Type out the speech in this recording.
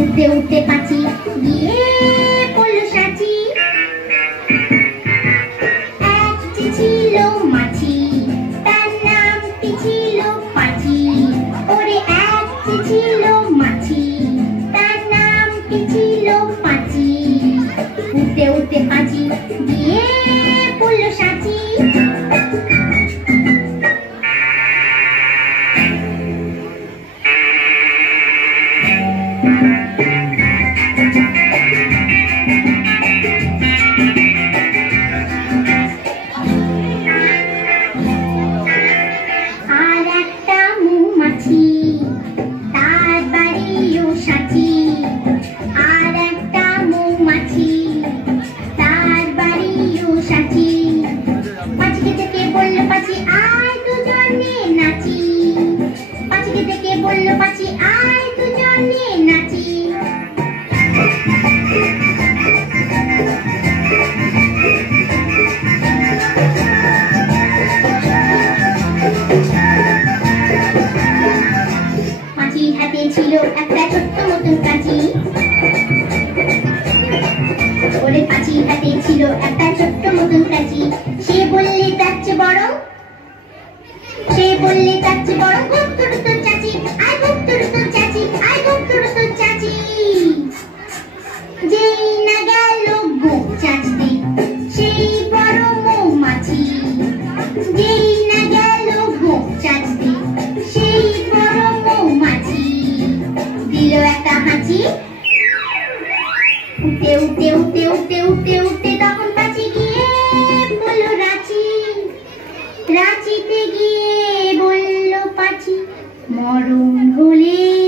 উঠতে উঠতে পাচি গিয়ে পড়ল সাচি। একটি ছিল মাছি, তার নামটি ছিল পাচি। ওরে একটি ছিল মাছি, তার নামটি ছিল পাচি। উঠতে উঠতে পাচি গিয়ে পড়ল সাচি। বলল পাচি আয় দুজনে নাচি। পাচির হাতে ছিল একটা ছোট্ট মতন কাঁচি। ওরে পাচির হাতে ছিল একটা ছোট্ট মতন কাঁচি। সে বললে তার চেয়ে বড়, সে বললে তার চেয়ে বড় খুব ছোট তোর চাচি। আয় খুব ছোট তোর চাচি, আয় খুব ছোট তোর চাচি। যেই না গেল গোপ চাচতে সেই বড় মৌমাছি। যেই না গেল গোপ চাচতে সেই বড় মৌমাছি। দিল একটা হাঁচি, উঠতে উঠতে উঠতে উঠতে উঠতে উঠতে তখন পাচি গিয়ে বলল রাঁচি। রাঁচিতে গিয়ে বলল পাচি মরণ হলে